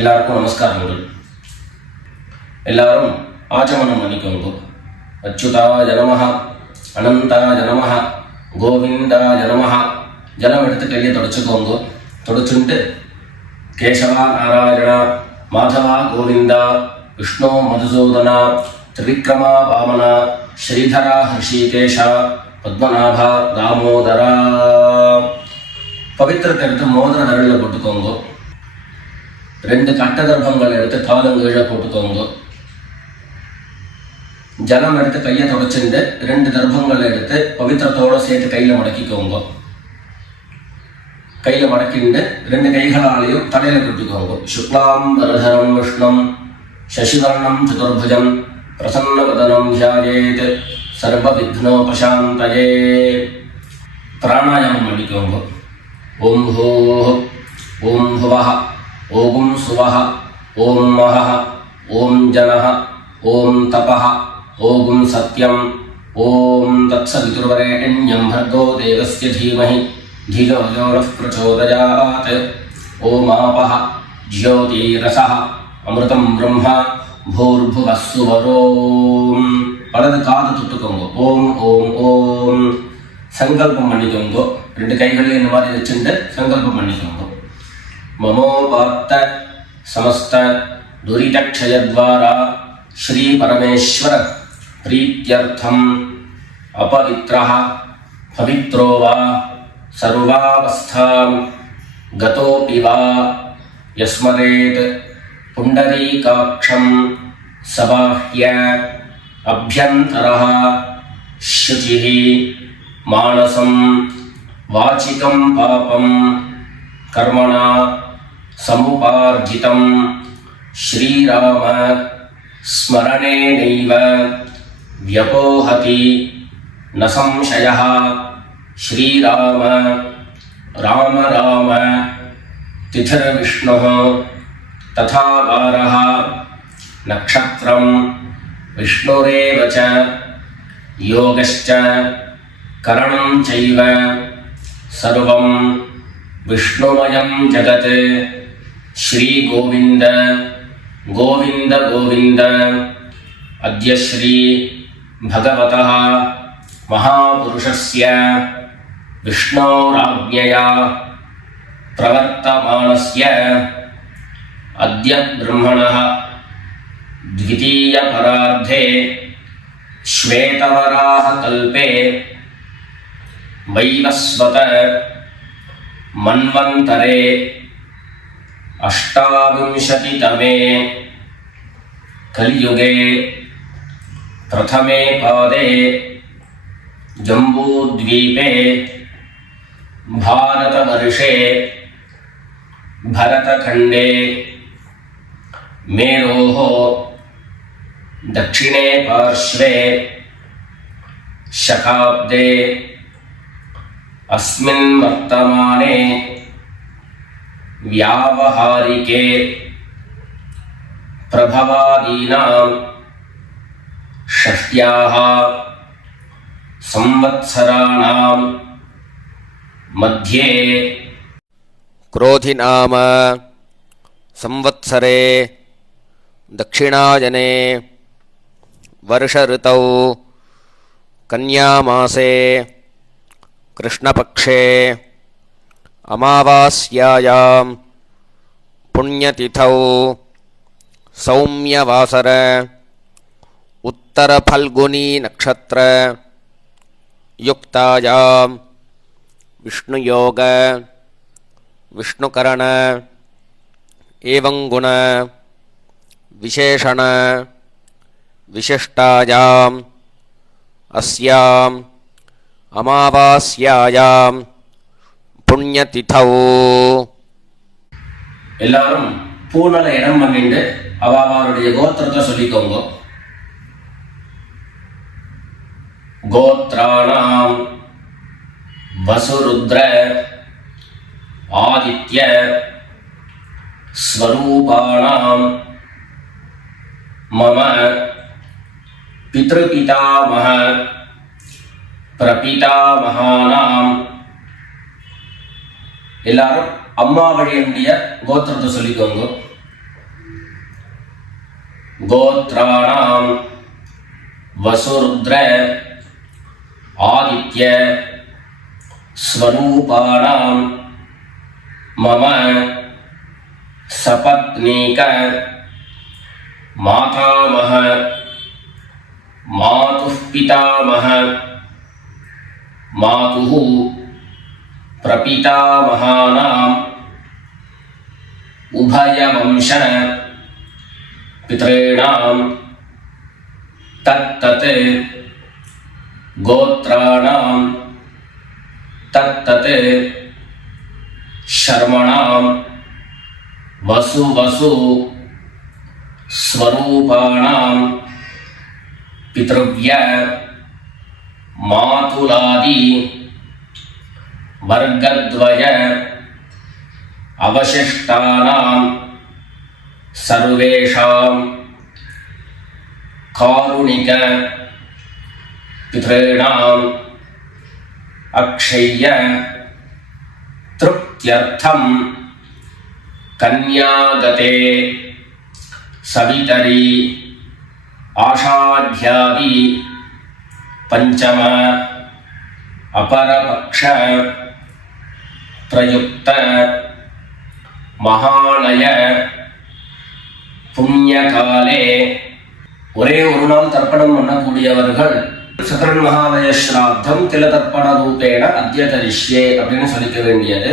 எல்லாருக்கும் நமஸ்காரங்கள். எல்லாரும் ஆச்சமனம் பண்ணிக்கோங்க. அச்சுதாய நமஹ, அனந்தாய நமஹ, கோவிந்தாய நமஹ. ஜலம் எடுத்து கையை தொடச்சுக்கோங்க. தொடச்சுட்டு கேசவா நாராயணா, மாதவா கோவிந்தா, விஷ்ணு மதுசூதனா, திரிவிக்ரமா வாமனா, ஸ்ரீதரா ஹர்ஷிகேஷா, பத்மநாபா தாமோதரா. பவித்திரத்தை எடுத்து மோதிர விரலில் போட்டுக்கோங்க. 2 கட்ட கர்ப்பங்கள் எடுத்து காலங்கீழே போட்டுக்கோங்க. ஜலம் எடுத்து கையை தொடச்சுட்டு 2 கர்ப்பங்களை எடுத்து பவித்திரத்தோடு சேர்த்து கையில் மடக்கிக்கோங்க. கையில் மடக்கிண்டு 2 கைகளாலையும் தலையில் கட்டிக்கோங்க. சுக்லாம் வரதரம் விஷ்ணம் சசிவர்ணம் சதுர்புஜம் பிரசன்னவதனம் தியாயேத் சர்வ விக்னோபசாந்தயே. பிராணாயாமம் பண்ணிக்கோங்க. ஓம் ஹோஹ், ஓம் ஹுவஹ, ஓம் சுவஹ, ஓம் மஹஹ, ஓம் ஜனஹ, ஓம் தபஹ, ஓம் சத்யம், ஓம் தத்சவிதுர்வரேண்யம் भर्गो देवस्य धीमहि धियो यो नः प्रचोदयात्. ஓம் ஆபஹ ஜ்யோதிரசஹ அமிர்தம் பிரம்மா பூர்புவः சுவரோம். வலது காது தொட்டுக்கோங்க. ஓம் ஓம் ஓம். சங்கல்பம் பண்ணிக்கோங்க. 2 கைகளையும் இந்த மாதிரி வச்சுட்டு சங்கல்பம் பண்ணிக்கோங்க. மமோபாத்த சமஸ்த துரிதக்ஷயத்வாரா ஸ்ரீ பரமேஸ்வர பிரீத்யர்த்தம் அபவித்ரஹ பவித்ரோ வா சர்வாவஸ்தாம் கதோபி வா யஸ்மரேத் புண்டரீகாக்ஷம் சபாஹ்ய அப்யந்தரஹ சுசிஹ மானசம் வாசிகம் பாபம் கர்மணா சமுபார்ஜிதம் ஸ்ரீராம ஸ்மரணேனைவ வ்யபோஹதி ந சம்சயः. ஸ்ரீராம ராம ராம திதிர்விஷ்ணுः ததா வாரः நக்ஷத்ரம் விஷ்ணுரேவ ச யோகश्च கரணம் சைவ சர்வம் விஷ்ணுமயம் ஜகத். ஸ்ரீ கோவிந்த கோவிந்த கோவிந்த. அத்ய ஸ்ரீ பகவதः மகாபுருஷஸ்ய விஷ்ணோராஜ்ஞயா பிரவர்த்தமானஸ்ய அத்ய பிரம்மணः द्वितीयपरार्धे श्वेतवराह कल्पे वैवस्वत मन्वन्तरे अष्टाविंशतितमे कलियुगे प्रथमे पादे जम्बूद्वीपे भारतवर्षे भरतखण्डे मेरोः दक्षिणे पार्श्वे शकाब्दे अस्मिन् वर्तमाने व्यावहारिके प्रभवादीनां षष्ट्याः संवत्सराणां मध्ये क्रोधिनाम संवत्सरे दक्षिणायने वर्ष ऋतौ कन्यामासे कृष्णपक्षे अमावास्यायां पुण्यतिथौ सौम्यवासर उत्तरफल्गुनी नक्षत्र युक्तायां विष्णुयोग विष्णुकरण एवं गुण विशेषण विशिष्टायाम् अस्याम् अमावास्यायां पुण्यतिथौ. எல்லாரும் பூனல இடம் பண்ணிட்டு அவருடைய கோத்திரத்தை சொல்லிக்கோங்க. கோத்ராணாம் வசுருத்ர ஆதித்ய ஸ்வரூபாணாம் மம பித்ருபிதாமஹ பிரபிதாமகானாம். எல்லாரும் அம்மா வழியுடைய கோத்திரத்தை சொல்லிக்கோங்க. गोत्राणां वसुरुद्र आदित्य स्वरूपाणां मम सपत्नीक मातामह मातुः पितामह मातुः प्रपितामहानाम् उभयवंश पितॄणां तत्तत् गोत्राणां तत्तत् शर्मणां वसु स्वरूपाणां पितृव्य मातुलादि वर्गद्वय अवशिष्टानां सर्वेषां कारुणिक पितॄणाम् अक्षय्य तृप्त्यर्थं कन्यागते सवितरी आषाढ्यादि पंचम अपरपक्ष प्रयुक्त महालय புண்ணியகாலே ஒரே ஒரு நாள் தர்ப்பணம் பண்ணக்கூடியவர்கள் சக்கரன் மகாலய ஸ்ராத்தம் தில தர்ப்பண ரூபேண அத்ய கரிஷ்யே அப்படின்னு சொல்லிக்க வேண்டியது.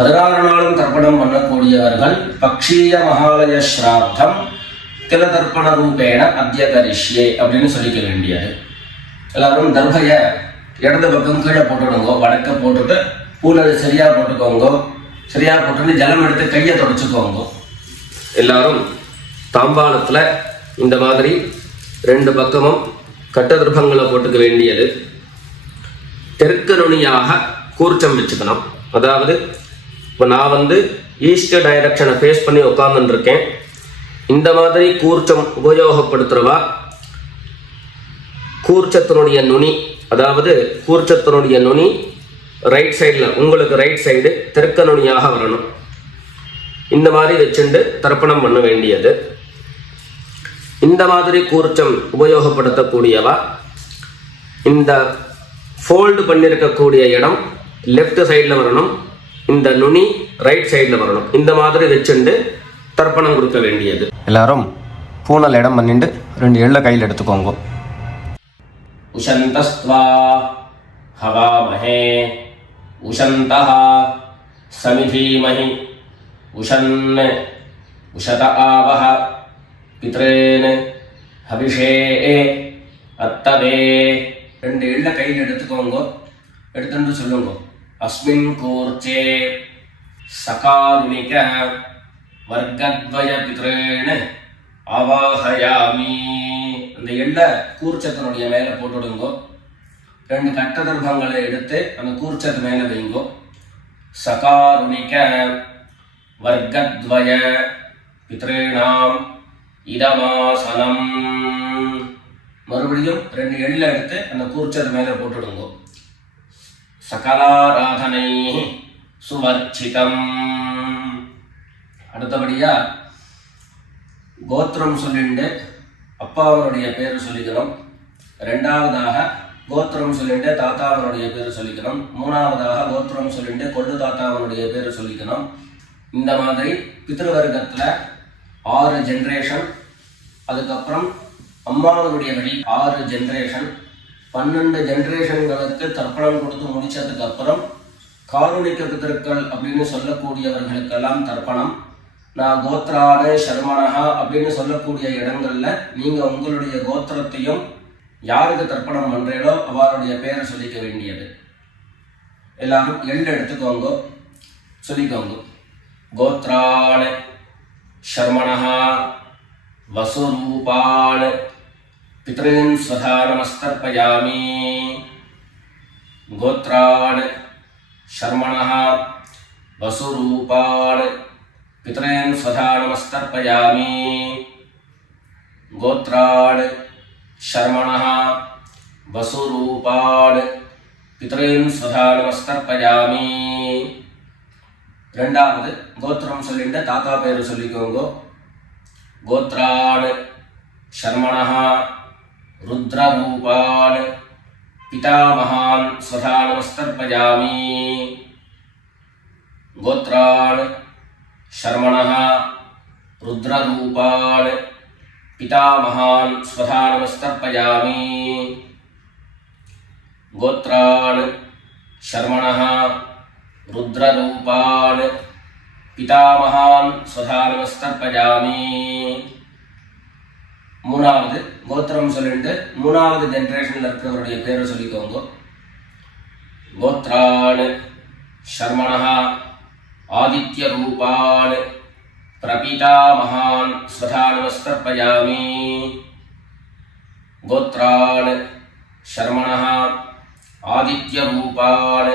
16 நாளும் தர்ப்பணம் பண்ணக்கூடியவர்கள் பக்ஷீய மகாலய ஸ்ராத்தம் தில தர்ப்பண ரூபேண அத்ய கரிஷ்யே அப்படின்னு சொல்லிக்க வேண்டியது. எல்லாரும் தர்பைய இடது பக்கம் கீழே போட்டுடுங்க, வடக்க போட்டுட்டு பூனை சரியா போட்டுக்கோங்க. சரியா போட்டுட்டு ஜலம் எடுத்து கையை தொடச்சுக்கோங்க. எல்லாரும் தாம்பாளத்தில் இந்த மாதிரி 2 பக்கமும் கட்டதிருப்பங்களை போட்டுக்க வேண்டியது. தெற்கு நுனியாக கூர்ச்சம் வச்சுக்கணும். அதாவது இப்போ நான் ஈஸ்ட் டைரக்ஷனை ஃபேஸ் பண்ணி உட்காந்துருக்கேன். இந்த மாதிரி கூர்ச்சம் உபயோகப்படுத்துகிறவா கூர்ச்சத்தினுடைய நுனி, அதாவது கூர்ச்சத்தினுடைய நுனி ரைட் சைடில், உங்களுக்கு ரைட் சைடு தெற்கு நுனியாக வரணும். இந்த மாதிரி வச்சுண்டு தர்ப்பணம் பண்ண வேண்டியது. இந்த மாதிரி கூர்ச்சம் உபயோகப்படுத்தக்கூடியவா இந்த ஃபோல்டு பண்ணியிருக்கக்கூடிய இடம் லெஃப்ட் சைடில் வரணும், இந்த நுனி ரைட் சைடில் வரணும். இந்த மாதிரி வச்சுண்டு தர்ப்பணம் கொடுக்க வேண்டியது. எல்லாரும் பூனல் இடம் பண்ணிட்டு 2 எள்ள கையில் எடுத்துக்கோங்க. உஷந்தஸ்த்வா ஹவாமஹே உஷந்தஹ சமிதீமஹி உஷன் உஷத ஆவஹ பித்ரேன் ஹவிஷே அத்தவே. 2 எள்ள கையில் எடுத்துக்கோங்க. எடுத்துட்டு சொல்லுங்க, அஸ்மின் கூர்ச்சே சகாருணிக வர்க்கத்வய பித்ரேன் அவாஹயாமி. அந்த எள்ள கூர்ச்சத்தினுடைய மேலே போட்டுடுங்கோ. 2 கட்டதர்பங்களை எடுத்து அந்த கூர்ச்சத்து மேலே வைங்கோ. சகாருணிக வர்க்கத்வய பித்ரேணாம் இதமாசனம். மறுபடியும் 2 எள்ள எடுத்து அந்த கூர்ச்சத்து மேலே போட்டுடுங்கோ. சகலாராதனை சுவர்ச்சிதம். அடுத்தபடியா கோத்திரம் சொல்லிட்டு அப்பாவனுடைய பேர் சொல்லிக்கணும். 2வதாக கோத்திரம் சொல்லிட்டு தாத்தாவனுடைய பேர் சொல்லிக்கணும். 3வதாக கோத்திரம் சொல்லிட்டு கொள்ளு தாத்தாவனுடைய பேர் சொல்லிக்கணும். இந்த மாதிரி பித்ருவர்க்கத்தில் 6 ஜென்ரேஷன், அதுக்கப்புறம் அம்மாவனுடைய வழி 6 ஜென்ரேஷன், 12 ஜென்ரேஷன்களுக்கு தர்ப்பணம் கொடுத்து முடிச்சதுக்கு அப்புறம் காருணிக பிதர்கள் அப்படின்னு சொல்லக்கூடியவர்களுக்கெல்லாம் தர்ப்பணம். நான் கோத்ரான சர்மனஹா அப்படின்னு சொல்லக்கூடிய இடங்கள்ல நீங்க உங்களுடைய கோத்திரத்தையும் யாருக்கு தர்ப்பணம் பண்றீங்களோ அவருடைய பேரை சொல்லிக்க வேண்டியது. எல்லாரும் எள்ளு எடுத்துக்கோங்க, சொல்லிக்கோங்க. கோத்ரான் சர்மனஹா வசுரூபான் பித்ருன் ஸ்வதா நமஸ்தர்ப்பயாமி. கோத்ரான் சர்மனஹா வசுரூபான் பித்ருன் ஸ்வதா நமஸ்தர்ப்பயாமி. கோத்ரான் சர்மனஹ வசுரூபான் பித்ருன் ஸ்வதா நமஸ்தர்ப்பயாமி. 2வது கோத்திரம் சொல்லிட்டு தாத்தா பேர் சொல்லிக்கோங்க. गोत्रान् शर्मणः रुद्ररूपान् पितामहान् स्वधा नमस्तर्पयामि गोत्रान् शर्मणः रुद्ररूपान् पितामहान् स्वधा नमस्तर्पयामि गोत्रान् शर्मणः रुद्ररूपान् पितामहान् स्वधा नमस्तर्पयामि மூணாவது கோத்திரம் சொல்லிட்டு மூணாவது ஜெனரேஷன்ல இருக்கிறவருடைய பேரை சொல்லிக்கோங்க கோத்ரான் शर्मणः आदित्य रूपान् प्रपितामहान् स्वधा नमस्तर्पयामि गोत्रान् शर्मणः आदित्य रूपान्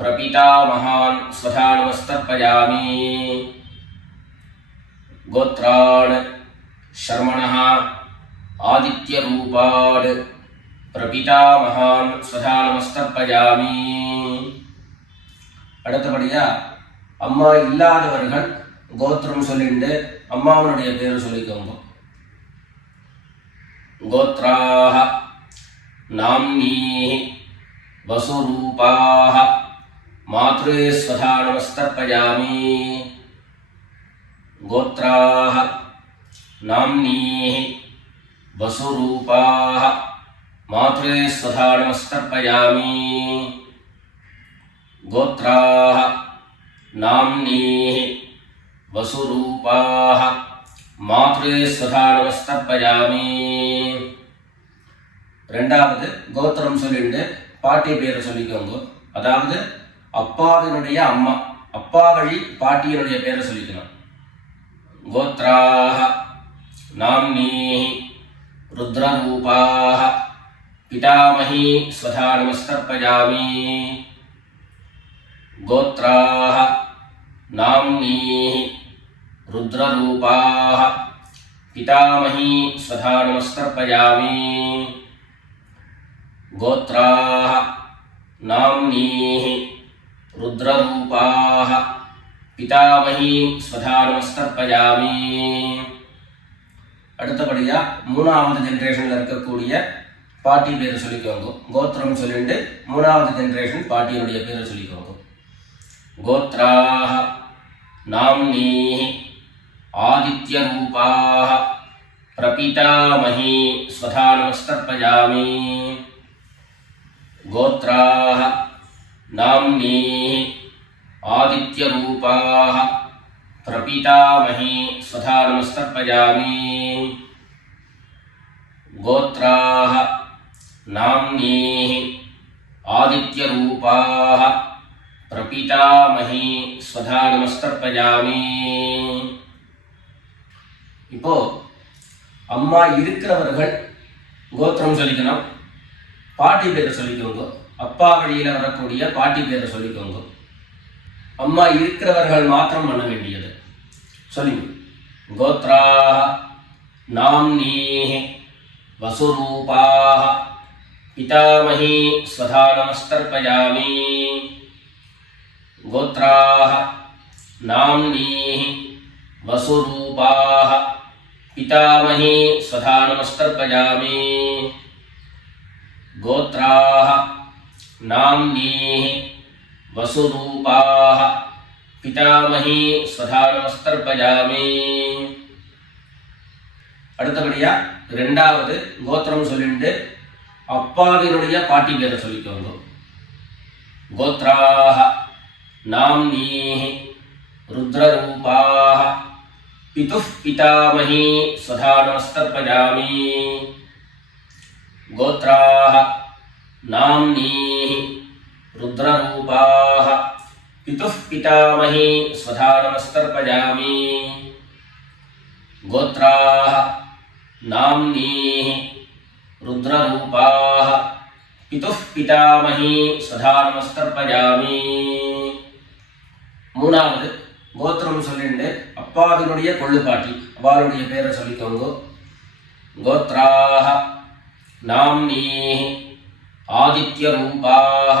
प्रपितामहान् स्वधा नमस्तर्पयामि गोत्रान् शर्मणः आदित्य रूपान् प्रपितामहान् स्वधा नमस्तर्पयामि அடுத்தபடியா அம்மா இல்லாதவர்கள் கோத்திரம் சொல்லிட்டு அம்மாவனுடைய பேரு சொல்லிக்கோங்க கோத்ராஹ நாம்னீஹ வசுரூபாஹ மாத்ரே ஸ்வதா நமஸ்தர்ப்பயாமி கோத்ராஹ நாம்னீஹ வசுரூபாஹ மாத்ரே ஸ்வதா நமஸ்தர்ப்பயாமி गोत्राः नाम्नीः वसुरूपाः मात्रे स्वधा नमस्तर्पयामि ரெண்டாவது கோத்திரம் சொல்லிட்டு பாட்டி பேரை சொல்லிக்கோங்க அதாவது அப்பாவினுடைய அம்மா அப்பா வழி பாட்டியினுடைய பேரை சொல்லிக்கணும் கோத்ராஹ நாம்னீஹ ருத்ரரூபாஹ பிதாமஹி ஸ்வதா நமஸ்தர்ப்பயாமி गोत्राः नाम्नीः रुद्ररूपाः पितामही स्वधा नमस्तर्पयामि गोत्राः नाम्नीः रुद्ररूपाः पितामही स्वधा नमस्तर्पयामि அடுத்தபடியா மூணாவது ஜெனரேஷன்ல இருக்கக்கூடிய பாட்டி பேரை சொல்லிக்கோங்க கோத்திரம் சொல்லிட்டு மூணாவது ஜெனரேஷன் பாட்டியினுடைய பேரை சொல்லிக்கோங்க गोत्राः नाम्नीः आदित्यरूपाः प्रपितामही स्वधा नमस्तर्पयामि गोत्राः नाम्नीः आदित्यरूपाः प्रपितामही स्वधा नमस्तर्पयामि गोत्राः नाम्नीः आदित्यरूपाः प्रपितामही स्वधा नमस्तर्पयामि இப்போ அம்மா இருக்கிறவர்கள் கோத்திரம் சொல்லிக்கணும் பாட்டி பேரை சொல்லிக்கோங்க அப்பா வழியில வரக்கூடிய பாட்டி பேரை சொல்லிக்கோங்க அம்மா இருக்கிறவர்கள் மாத்திரம் பண்ண வேண்டியது சொல்லுங்க கோத்ராஹ நாம்னீஹ வசுரூபாஹ பிதாமஹி ஸ்வதா நமஸ்தர்ப்பயாமி गोत्राः नाम्नीः वसुरूपाः पितामही स्वधा नमस्तर्पयामि गोत्राः नाम्नीः वसुरूपाः पितामही स्वधा नमस्तर्पयामि அடுத்தபடியா இரண்டாவது கோத்திரம் சொல்லிட்டு அப்பாவினுடைய பாட்டி பேரை சொல்லிக்கோங்க கோத்ராஹ नाम्नीः रुद्ररूपाः पितुः पितामही स्वधा नमस्तर्पयामि गोत्राः नाम्नीः रुद्ररूपाः पितुः पितामही स्वधा नमस्तर्पयामि गोत्राः नाम्नीः रुद्ररूपाः पितुः पितामही स्वधा नमस्तर्पयामि மூணாவது கோத்திரம் சொல்லிட்டு அப்பாவினுடைய கொள்ளுப்பாட்டி அவளுடைய பேரை சொல்லிக்கோங்க கோத்ராஹ நாம்னீஹ ஆதித்ய ரூபாஹ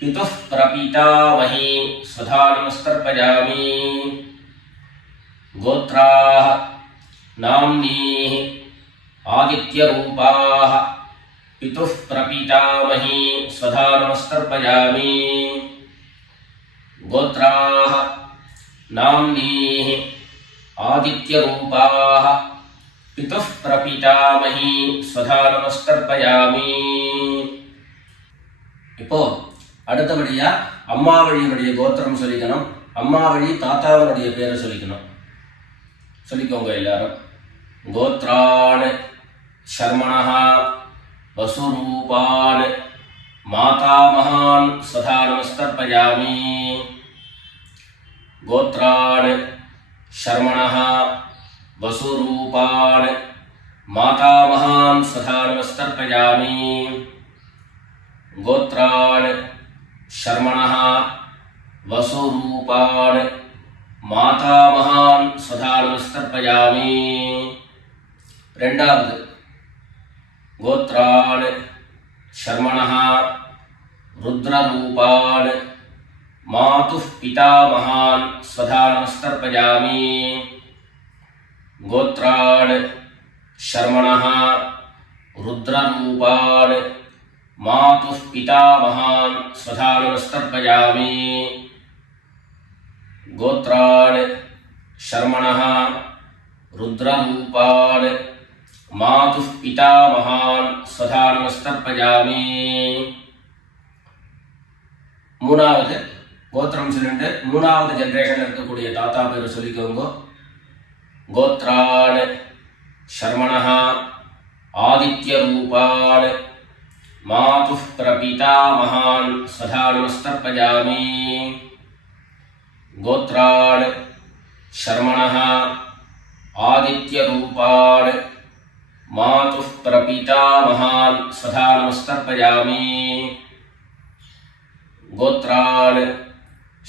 पितुः प्रपितामही स्वधा नमस्तर्पयामि गोत्राः नाम्नीः आदित्यरूपाः पितुः प्रपीतामही स्वधा नमस्तर्पयामि गोत्राः नाम्नीः आदित्यरूपाः पितुः प्रपीतामही स्वधा नमस्तर्पयामि இப்போ அடுத்தபடியா அம்மா வழியினுடைய கோத்திரம் சொல்லிக்கணும். அம்மா வழி தாத்தாவனுடைய பேரை சொல்லிக்கணும். சொல்லிக்கோங்க எல்லாரும். கோத்ரான் சர்மணः வசுரூபான் மாதாமகான் சதா நமஸ்தர்ப்பயாமி. கோத்ரான் சர்மணः வசுரூபான் மாதாமகான் சதா நமஸ்தர்ப்பயாமி. गोत्रान् शर्मणः वसुरूपान् मातामहान् सदा नमस्तर्पयामि. ரெண்டாவது गोत्रान् शर्मणः रुद्ररूपान् मातुः पितामहान् सदा नमस्तर्पयामि. गोत्रान् शर्मणः रुद्ररूपान् मातुः पितामहान् स्वधा नमस्तर्पयामि. गोत्रान् शर्मणः रुद्ररूपान् मातुः पितामहान् स्वधा नमस्तर्पयामि. மூணாவது கோத்திரம் சொல்லிட்டு மூணாவது ஜெனரேஷன்ல இருக்கக்கூடிய தாத்தா பேரை சொல்லிக்கோங்க. கோத்ரான் शर्मणः आदित्यरूपान् मातुः प्रपीतामहान् सदा नमस्तर्पयामि. गोत्रान् शर्मणः आदित्यरूपान् मातुः प्रपीतामहान् सदा नमस्तर्पयामि. गोत्रान्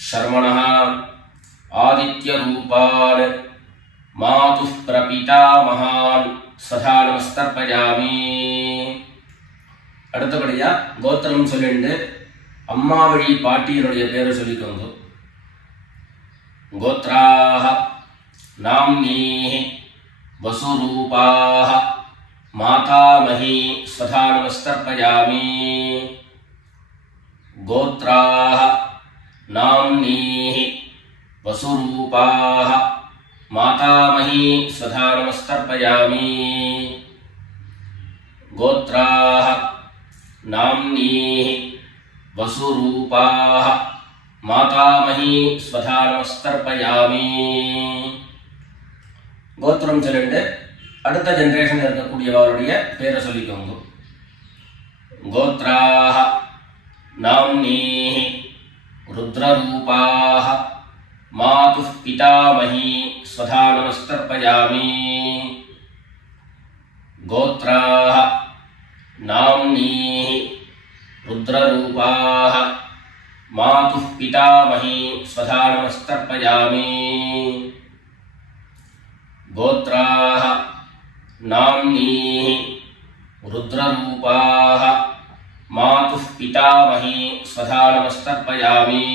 शर्मणः आदित्यरूपान् मातुः प्रपीतामहान् सदा नमस्तर्पयामि. அடுத்தபடியா கோத்திரம் சொல்லிட்டு அம்மா வழி பாட்டியனுடைய பேரை சொல்லிக்கோங்க. கோத்ராः நாம்னீः வசுரூபாः மாதாமஹீ स्वधा नमस्तर्पयामि. गोत्राः नाम्नीः वसुरूपाः मातामही स्वधा नमस्तर्पयामि. गोत्राः नाम्नीः वसुरूपाः मातामही स्वधा नमस्तर्पयामि. கோத்திரம் சொல்லிட்டு அடுத்த ஜெனரேஷன் இருக்கக்கூடியவருடைய பேரை சொல்லிக்கோங்க. கோத்ராः नाम्नीः रुद्ररूपाः मातुः पितामही स्वधा नमस्तर्पयामि. गोत्राः नाम्नीः रुद्ररूपाः मातुः पितामही स्वधा नमस्तर्पयामि. गोत्राः नाम्नीः रुद्ररूपाः मातुः पितामही स्वधा नमस्तर्पयामि.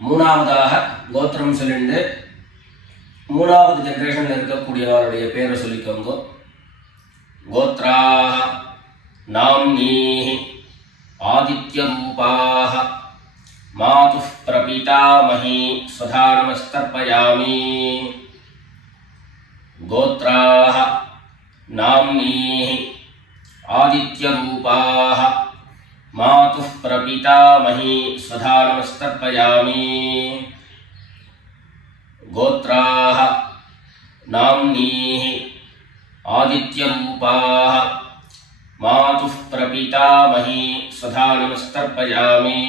மூணாவதாக கோத்திரம் சொல்லிட்டு மூணாவது ஜெனரேஷன்ல இருக்கக்கூடியவருடைய பேரை சொல்லிக்கோங்க. गोत्राः नाम्नीः आदित्यरूपाः मातुः प्रपीतामही स्वधा नमस्तर्पयामि. गोत्राः नाम्नीः आदित्यरूपाः मातुः प्रपीतामही स्वधा नमस्तर्पयामि. गोत्राः नाम्नीः आदित्यरूपाः मातुः प्रपीतामही स्वधा नमस्तर्पयामि.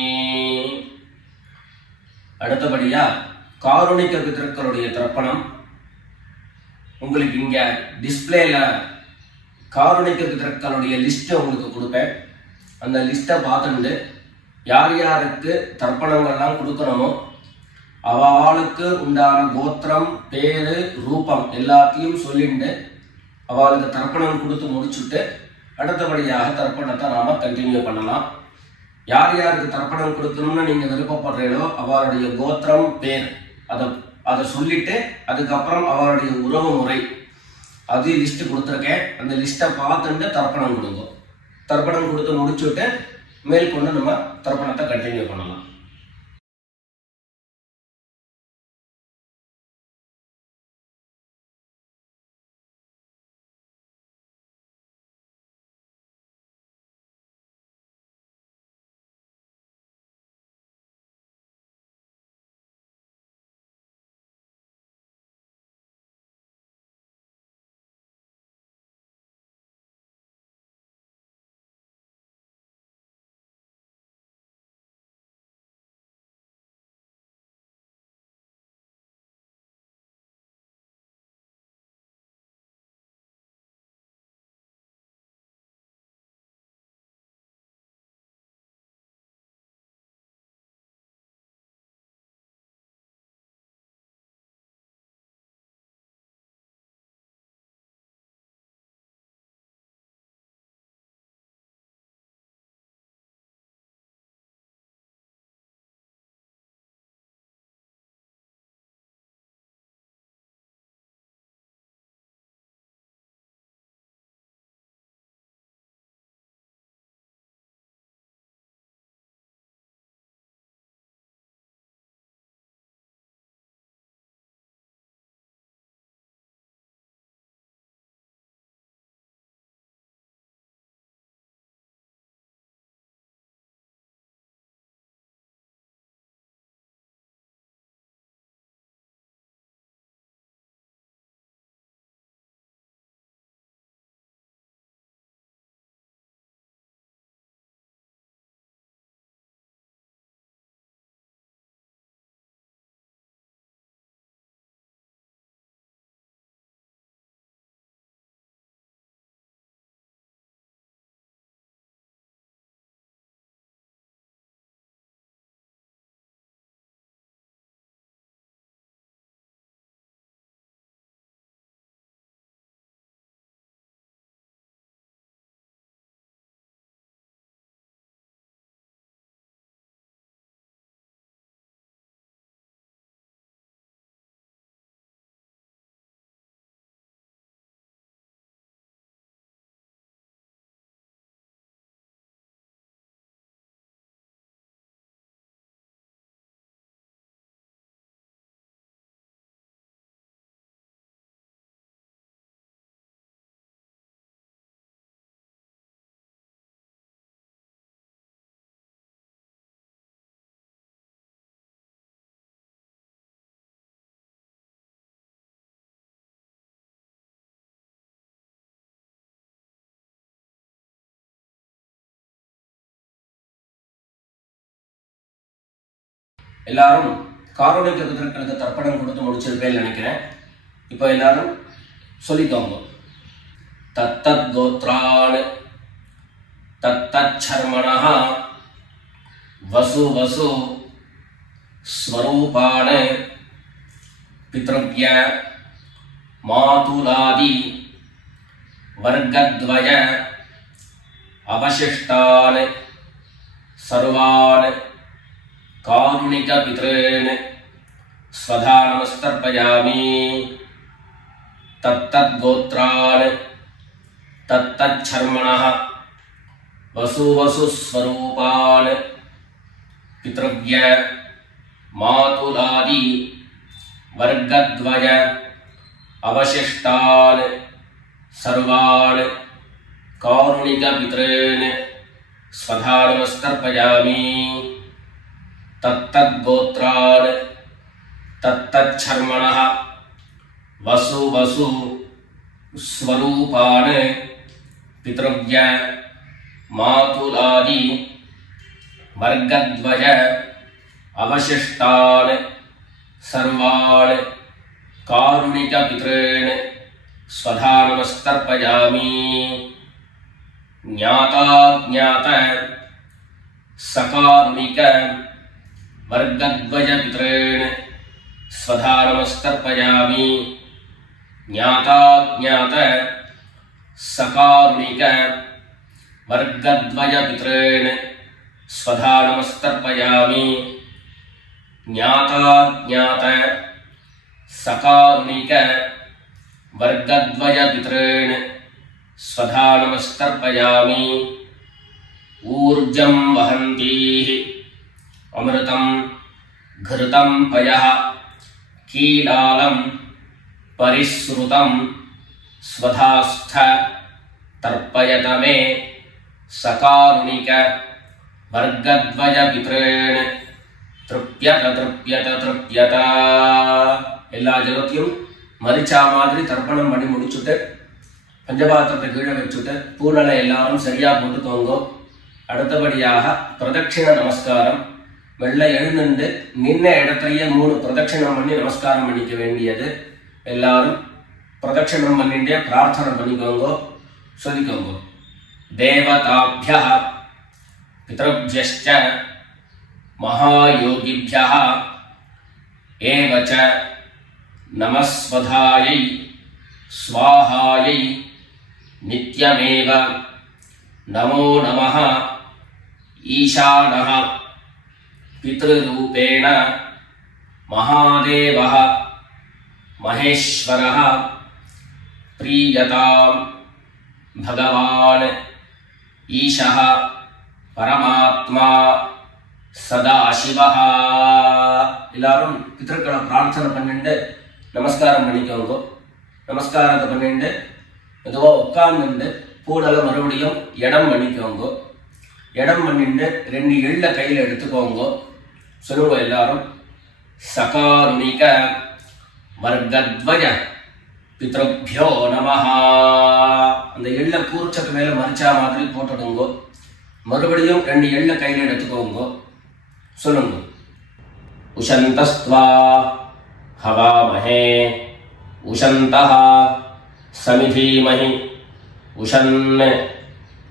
அடுத்தபடியா காருணிக பிதர்களுடைய தர்ப்பணம். உங்களுக்கு இங்க டிஸ்பிளேல காருணிக பிதர்களுடைய லிஸ்ட் உங்களுக்கு கொடுப்பேன். அந்த லிஸ்ட்டை பார்த்துட்டு யார் யாருக்கு தர்ப்பணங்கள்லாம் கொடுக்கணுமோ அவளுக்கு உண்டான கோத்திரம் பேரு ரூபம் எல்லாத்தையும் சொல்லிட்டு அவளுக்கு தர்ப்பணம் கொடுத்து முடிச்சுட்டு அடுத்தபடியாக தர்ப்பணத்தை நாம கண்டினியூ பண்ணலாம். யார் யாருக்கு தர்ப்பணம் கொடுக்கணும்னு நீங்க விருப்பப்படுறீங்களோ அவளுடைய கோத்திரம் பேர் அதை அதை சொல்லிட்டு அதுக்கப்புறம் அவருடைய உறவு முறை அது லிஸ்ட் கொடுத்துருக்கேன். அந்த லிஸ்ட்டை பார்த்துட்டு தர்ப்பணம் கொடுங்க. தர்ப்பணம் கொடுத்து முடிச்சுட்டு மேற்கொண்டு நம்ம தர்ப்பணத்தை கண்டினியூ பண்ணலாம். எல்லாரும் காரணிக்க பிதர்களுக்கு தர்ப்பணம் கொடுத்து முடிச்சிருப்பேன்னு நினைக்கிறேன். இப்போ எல்லாரும் சொல்லிக்கோங்க. தத்தத் கோத்ரான் தத்தத் சர்மணः வசு வசு ஸ்வரூபான் பித்ருவ்ய மாதுலாதி வர்க்கத்வய அவசிஷ்டான் சர்வான் காருணிக பித்ரேன் ஸ்வதா நமஸ்தர்ப்பயாமி. தத்தத் கோத்ரான் தத்தத் சர்மணः வசு வசு ஸ்வரூபான் பித்ருவ்ய மாதுலாதி வர்க்கத்வய அவசிஷ்டான் சர்வான் காருணிக பித்ரேன் ஸ்வதா நமஸ்தர்ப்பயாமி. தத்தத் கோத்ரான் தத்தத் சர்மணः வசு வசு ஸ்வரூபான் பித்ருவ்ய மாதுலாதி வர்க்கத்வய அவசிஷ்டான் சர்வான் காருணிக பித்ரேன் ஸ்வதா நமஸ்தர்ப்பயாமி. ஞாதா ஞாத சகாருணிக வர்க்கத்வய பித்ரேன் ஸ்வதா நமஸ்தர்ப்பயாமி. ஞாதா ஞாத சகாருணிக வர்க்கத்வய பித்ரேன் ஸ்வதா நமஸ்தர்ப்பயாமி. ஞாதா ஞாத சகாருணிக வர்க்கத்வய பித்ரேன் ஸ்வதா நமஸ்தர்ப்பயாமி. ஊர்ஜம் வஹந்தீஹ அமிர்தம் घृतं पयः कीलालं परिस्रुतं स्वधास्थ तर्पयत मे सकारुणिक वर्गद्वय पितॄन् तृप्यत तृप्यत तृप्यत. எல்லா ஜலத்தையும் மரிச்சா மாதிரி தர்ப்பணம் பண்ணி முடிச்சுட்டு பஞ்சபாத்திரத்தை கீழே வச்சுட்டு பூனலை எல்லாரும் சரியா போட்டுக்கோங்க. அடுத்தபடியாக பிரதட்சிண நமஸ்காரம். வெள்ளை எழுந்துண்டு நின்ன இடத்துலயே 3 பிரதட்சிணம் பண்ணி நமஸ்காரம் பண்ணிக்க வேண்டியது. எல்லாரும் பிரதட்சிணம் பண்ணிட்டே பிரார்த்தனை பண்ணிக்கோங்க, சொல்லிக்கோங்க. தேவதாபியः பித்ருभ्यश्च மகாயோகிभ्यः ஏவ ச நமஸ்வதாயை ஸ்வாஹாயை நித்யமேவ நமோ நமः. ஈசானः पितृरूपेण महादेवः महेश्वरः प्रीयतां भगवान् ईशः परमात्मा सदाशिवः. எல்லாரும் பித்ருக்களை பிரார்த்தனை பண்ணிட்டு நமஸ்காரம் பண்ணிக்கோங்க. நமஸ்காரத்தை பண்ணிட்டு மெதுவாக உட்கார்ந்துட்டு பூனலை மறுபடியும் இடம் பண்ணிக்கோங்க. இடம் பண்ணிட்டு 2 எள்ள கையில் எடுத்துக்கோங்க. சொல்லுங்க எல்லாரும். சகாருணிக வர்க்கத்வய பித்ருभ्यो நமஹ. அந்த எள்ள கூர்ச்சக்கு மேல மரிச்சா மாதிரி போட்டுடுங்க. மறுபடியும் 2 எள்ள கையில் எடுத்துக்கோங்க. சொல்லுங்க. உஷந்தஸ்த்வா ஹவாமஹே உஷந்தஹ சமிதீமஹி உஷன்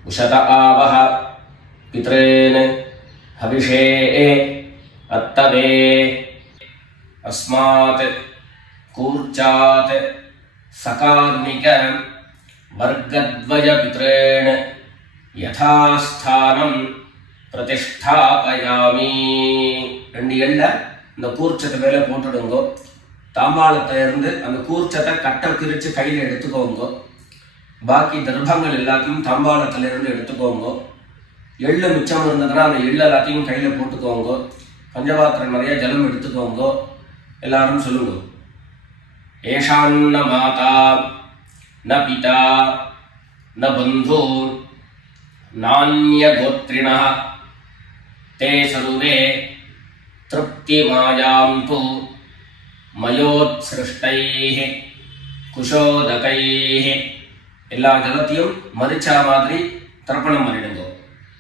உஷத ஆவஹ பித்ரேன் ஹவிஷே அத்தவே. அஸ்மாத் கூர்ச்சாத் சகாருணிக வர்க்கத்வய பித்ரேன் யதாஸ்தானம் பிரதிஷ்டாபயாமி. 2 எள்ள இந்த கூர்ச்சத்தை மேல போட்டுடுங்க. தாம்பாளத்தை இருந்து அந்த கூர்ச்சத்தை கட்டை பிரிச்சு கையில் எடுத்துக்கோங்க. பாக்கி தர்ப்பங்கள் எல்லாத்தையும் தாம்பாளத்துல இருந்து எடுத்துக்கோங்க. எள்ளு மிச்சம் இருந்ததுன்னா அந்த எள்ளு எல்லாத்தையும் கையில போட்டுக்கோங்க. பஞ்சபாத்திரம் நிறைய ஜலம் எடுத்துக்கோங்க. எல்லாரும் சொல்லுங்க. ஏஷான்ன மாதா ந பிதா ந பந்து நான்ய கோத்ரிணः தே சர்வே திருப்தி மாயாந்து மயோத்ஸ்ருஷ்டைः குஷோதகைः. எல்லா ஜலத்தையும் மரிச்சா மாதிரி தர்ப்பணம் பண்ணிடுங்க.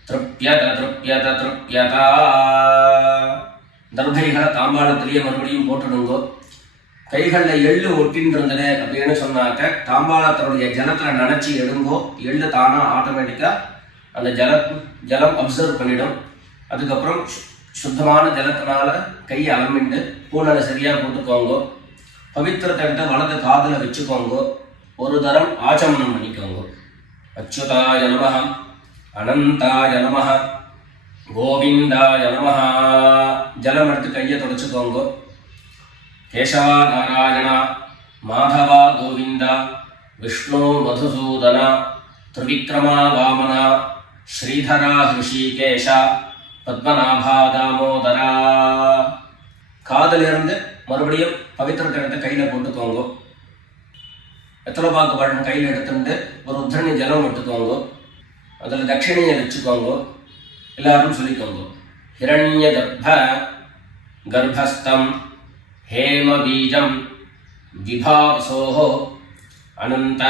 திருப்யத திருப்யத திருப்யதா. தர்பைகளை தாம்பாளத்திலேயே மறுபடியும் போட்டுடுங்க. கைகளில் எள்ளு ஒட்டின்னு இருந்தது அப்படின்னு சொன்னாக்க தாம்பாளத்தினுடைய ஜலத்தில் நினைச்சி எடுங்கோ. எள்ளு தானா ஆட்டோமேட்டிக்கா அந்த ஜலம் அப்சர்வ் பண்ணிடும். அதுக்கப்புறம் சுத்தமான ஜலத்தினால கையை அலம்பிண்டு பூனலை சரியா போட்டுக்கோங்க. பவித்திரத்தை எடுத்து வலது காதுல வச்சுக்கோங்க. ஒரு தரம் ஆச்சமனம் பண்ணிக்கோங்க. அச்சுதாய நமஹ அனந்தாய நமஹ கோவிந்தாய நமஹ. ஜலம் எடுத்து கையை தொடச்சுக்கோங்க. கேசவா நாராயண மாதவா கோவிந்த விஷ்ணு மதுசூதன திரிவிக்ரமா வாமன ஸ்ரீதரா ஹிருஷிகேஷ பத்மநாபா தாமோதரா. காதிலிருந்து மறுபடியும் பவித்திரத்தை எடுத்து கையில போட்டுக்கோங்க. வெத்தலைப்பாக்கு பழம் கையில் எடுத்துட்டு ஒரு உத்தரணி ஜலம் எடுத்துக்கோங்க. அதில் தட்சிணையை வச்சுக்கோங்க. எல்லாரும் சொல்லிக்கோங்க. ஹிரண்ய கர்ப்ப கர்ப்பஸ்தம் ஹேம பீஜம் விபாவசோஹோ அனந்த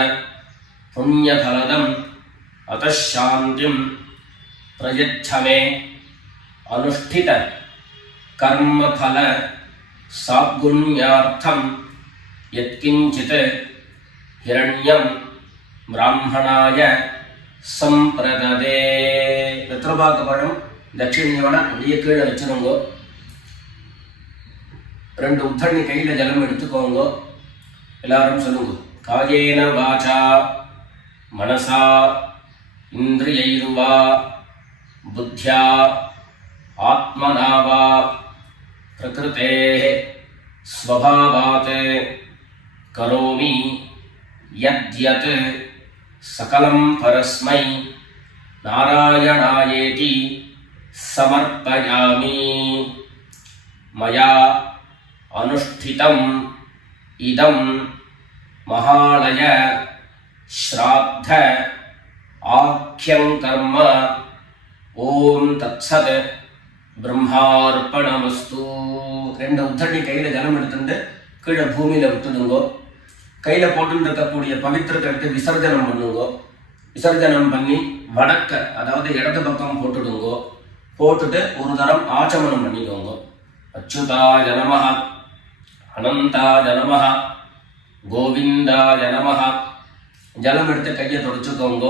புண்ணியபலதம் அதாந்திம் பிரயச்சமே அனுஷ்டித கர்மபல சாத்குண்யார்த்தம் யத்கிஞ்சித் ஹிரண்யம் பிராமணாய சம்பிரததே. வெத்தலைப்பாக்கு பழம் தட்சிணையோட அப்படியே கீழே வச்சிருங்க. 2 உத்தரணி கையில ஜலம் எடுத்துக்கோங்க. எல்லாரும் சொல்லுங்க. காயேன வாசா மனசா இந்திரியைர்வா புத்யா ஆத்மனா வா பிரகிருதேஹ ஸ்வபாவாத் கரோமி யத்யத் சகலம் பரஸ்மை நாராயணாயேதி சமர்ப்பயாமி. மயா அனுஷ்டிதம் இதம் மகாலய ஸ்ராத்த ஆக்யம் கர்ம. ஓம் தத்சத் பிரம்மார்ப்பணமஸ்து. ரெண்டு உத்தரணி கையில் ஜலம் எடுத்துட்டு கீழே பூமியில் விட்டுடுங்கோ. கையில் போட்டு இருக்கக்கூடிய பவித்திரத்தை எடுத்து விசர்ஜனம் பண்ணுங்கோ. விசர்ஜனம் பண்ணி வடக்க, அதாவது இடது பக்கம் போட்டுடுங்கோ. போட்டுட்டு ஒரு தரம் ஆச்சமனம் பண்ணிக்கோங்க. அச்சுதாய நமஹ, அனந்தாய நமஹ, கோவிந்தாய நமஹ. ஜலம் எடுத்து கையை தொடச்சுக்கோங்க.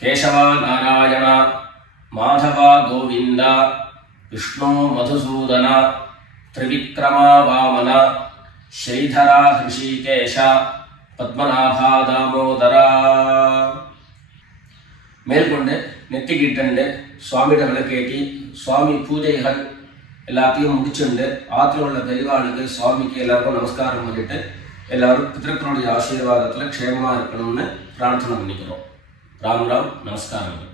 கேசவா நாராயணா, மாதவா கோவிந்தா, விஷ்ணு மதுசூதனா, திரிவிக்ரமா வாமனா, ஸ்ரீதரா ஹிருஷிகேஷா, பத்மநாபா தாமோதரா. மேற்கொண்டு நெத்திக்கிட்டு சுவாமியிட விளக்கேற்றி சுவாமி பூஜைகள் எல்லாத்தையும் முடிச்சுண்டு ஆற்றில் உள்ள பெரியவாளுக்கு சுவாமிக்கு எல்லாருக்கும் நமஸ்காரம் பண்ணிட்டு எல்லாரும் பித்திருக்களுடைய ஆசீர்வாதத்தில் க்ஷேமமாக இருக்கணும்னு பிரார்த்தனை பண்ணிக்கிறோம். ராம் ராம், நமஸ்காரங்கள்.